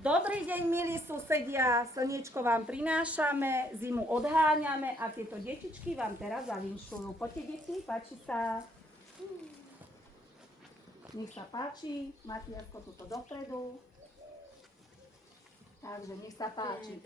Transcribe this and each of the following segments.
Dobrý deň, milí susedia, slniečko vám prinášame, zimu odháňame a tieto detičky vám teraz zavinšujú. Poďte, deti, páči sa. Nech sa páči, Matiasko tuto dopredu. Takže nech sa páči.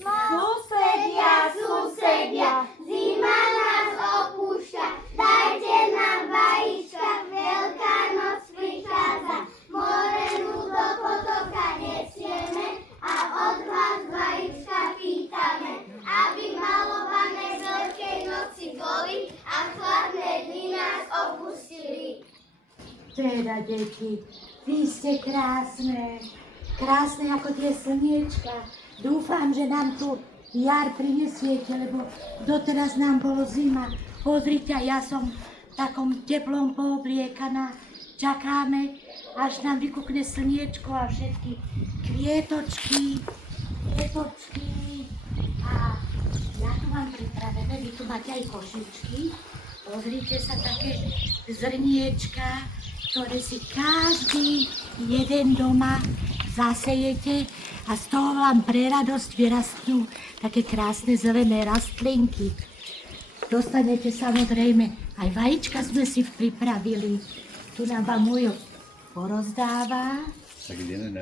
Susedia, susedia, zima nás opúšťa, dajte nám vajíčka, Veľká noc prichádza, morenu do potoka nesieme a od vás vajíčka pýtame, aby malované Veľkej noci boli a chladné dni nás opustili. Teda, deti, vy ste krásne, krásne ako tie slniečka. Dúfam, že nám tu jar prinesiete, lebo doteraz nám bolo zima. Pozrite, ja som v takom teplom poobliekaná. Čakáme, až nám vykukne slniečko a všetky kvietočky. A ja tu mám pripravené, vy tu máte aj košičky. Pozrite sa, také zrniečka, ktoré si každý jeden doma zasejete a z toho vám pre radosť vyrastnú také krásne zelené rastlinky. Dostanete samozrejme, aj vajíčka sme si pripravili. Tu nám vám Mujo porozdáva. Tak ideme na...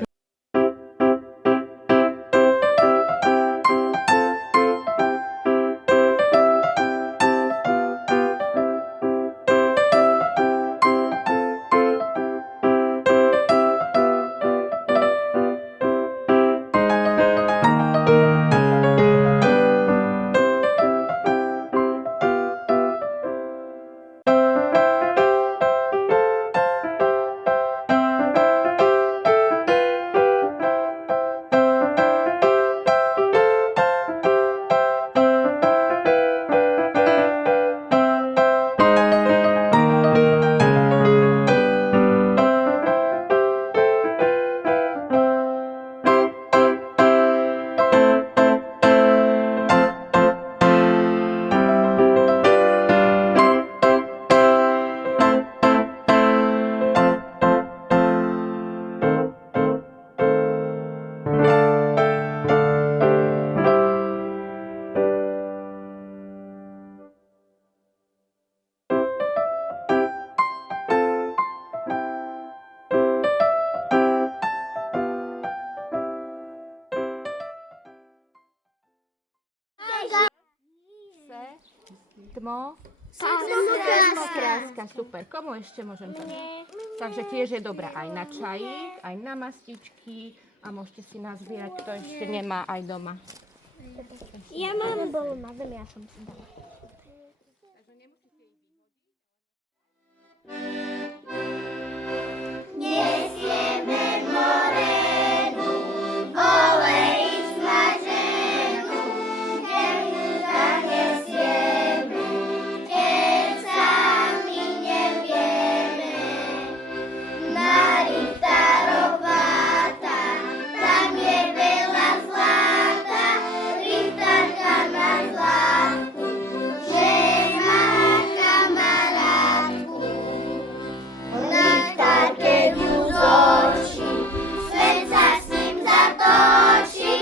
Kráska, super. Komu ešte môžem povedať? Takže tiež je dobrá aj na čajík, aj na mastičky a môžete si nazbierať, kto ešte nemá aj doma. Ja mám bolo na zemi, ja som si dala. Nesieme morenu, olej smaženú, gemnu zanesieme, keď sami nevieme. Na Richtarováta, tam je veľa zlata, Richtarka na zlátku, že má kamarátku. Richtar, keď ju zočí, svet sa s ním zatočí,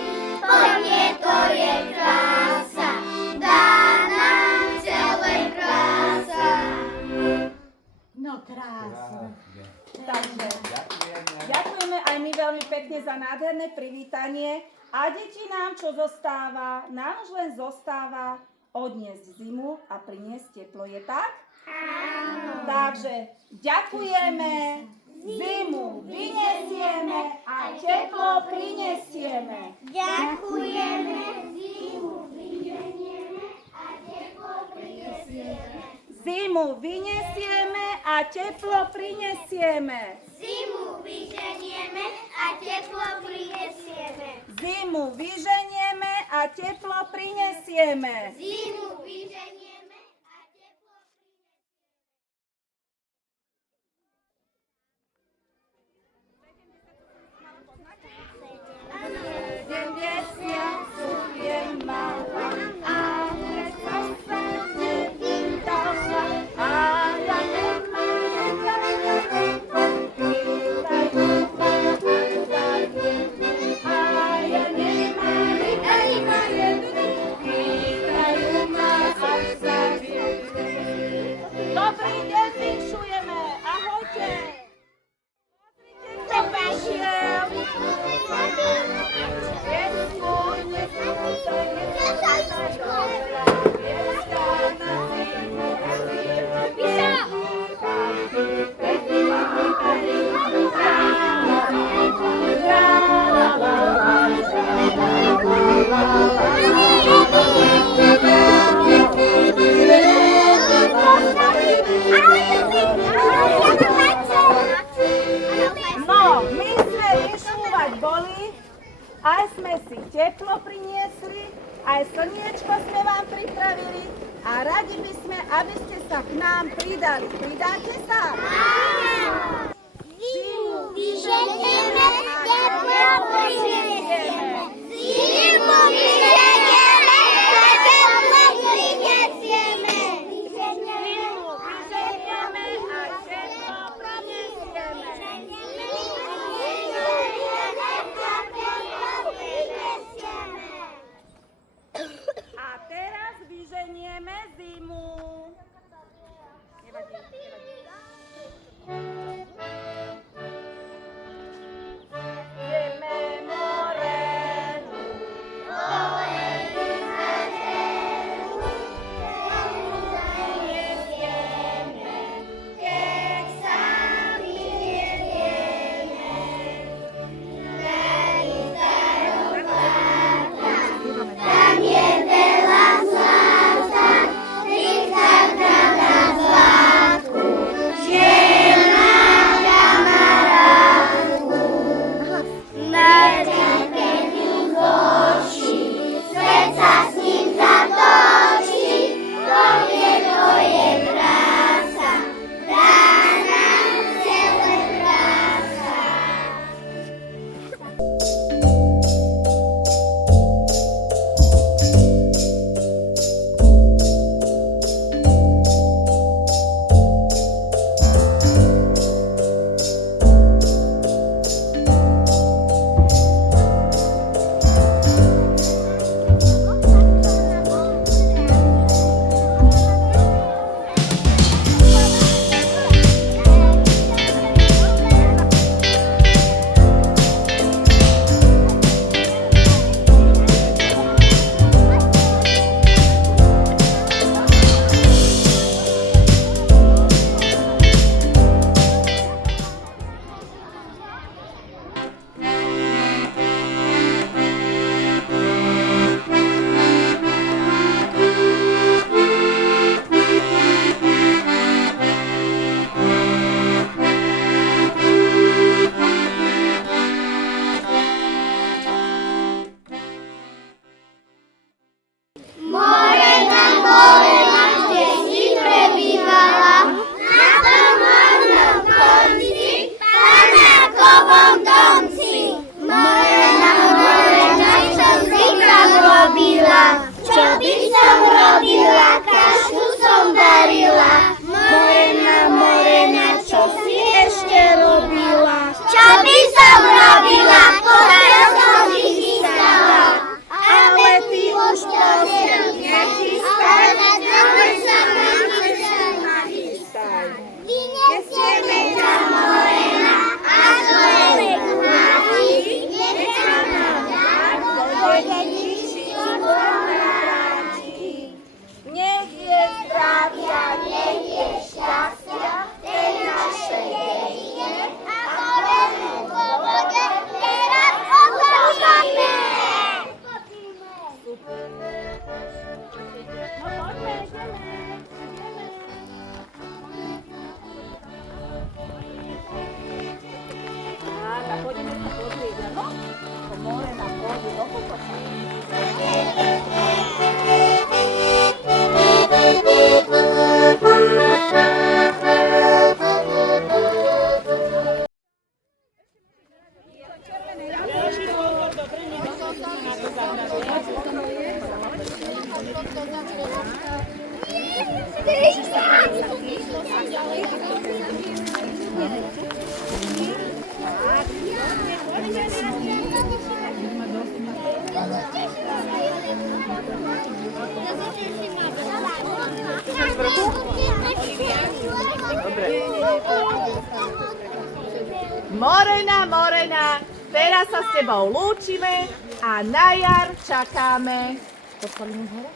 povie, to je krása, dá nám celé krása. No krásne. Takže ďakujeme aj my veľmi pekne za nádherné privítanie a deti nám čo zostáva? Nám už len zostáva odniesť zimu a priniesť teplo, je tak? Áno. Takže ďakujeme, zimu vyniesieme a teplo prinesieme. Ďakujeme, zimu vyženieme a teplo prinesieme. Zimu vyniesieme a teplo prinesieme. Zimu vyženieme a teplo prinesieme. Zimu vyženieme a teplo prinesieme. Zimu vyženieme a teplo Deň mesiacu je malá a dnes som sa nevydala a ja nemám a No, my sme vyšľúvať boli, aj sme si teplo priniesli, aj slniečko sme vám pripravili a radi by sme, aby ste sa k nám pridali. Pridáte sa? Zimu vyženieme, teplo prinesieme. Zimu vyženieme, teplo prinesieme. Zimu vyženieme a teplo prinesieme. A teraz vyženieme zimu. Ideme morenu, nesieme, keď sami nevieme. Tam je veľa zlata, prichádza na zlatku, žielna kamarátku. Máte, keď ju zločí, svet sa s ním zatočí, to je krása, dá nám celé krása. Morena, morena, kde si prebývala? Na tom hornom konci, panákovom domci. Morena, morena, čo si tam robila? Čo by som robila? Kašu som varila. Morena, morena, čo si ešte robila? Čo by som robila? Postel som si chystala. Ale ty už postel nechystaj, ale sa nachystaj. Vyniesieme ťa, morena, až do Elekmáky, nech sa nám dar do dedičky vráti. Nech je zdravia, nech je šťastia, tej našej dedine A morenu vo vode teraz otopíme. No poďme, ideme. Tak chodíme sa pozrieť, áno? To more na pôdu do pokoša. Morena, morena, teraz sa s tebou lúčime a na jar čakáme. Podpalíme hore?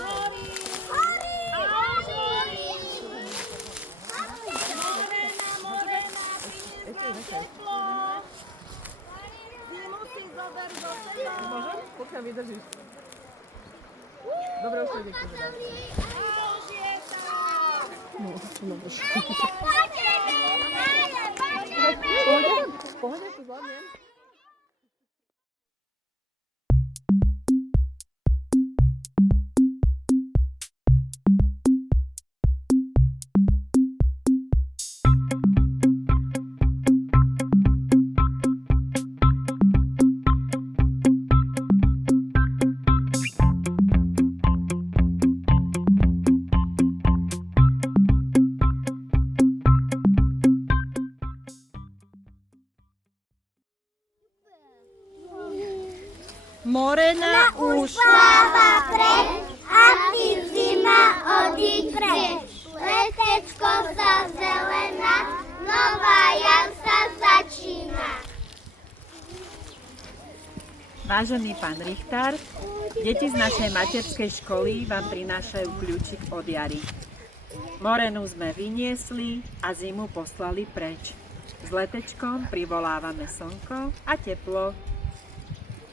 Horí! Dobre, už to ide. No, už. Pohode, to zvládnem. Morena už Pláva preč a ty zima odíď preč. Letečko sa zelená, nová jar sa začína. Vážený pán Richtár, deti z našej materskej školy vám prinášajú kľúčik od jary. Morenu sme vyniesli a zimu poslali preč. S letečkom privolávame slnko a teplo.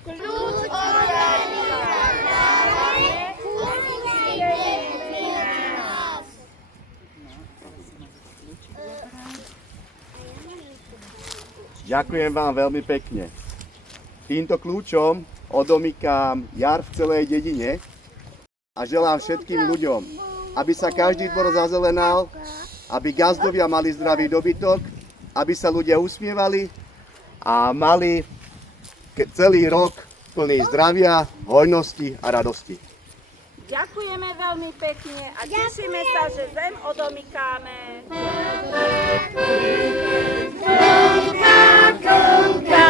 Kľúč od jary nám dávaj, určite nás. Ďakujem vám veľmi pekne. Týmto kľúčom odomykám jar v celej dedine a želám všetkým ľuďom, aby sa každý dvor zazelenal, aby gazdovia mali zdravý dobytok, aby sa ľudia usmievali a mali celý rok plný zdravia, hojnosti a radosti. Ďakujeme veľmi pekne a tešíme sa, že zem odomykáme. Tonka, tonka,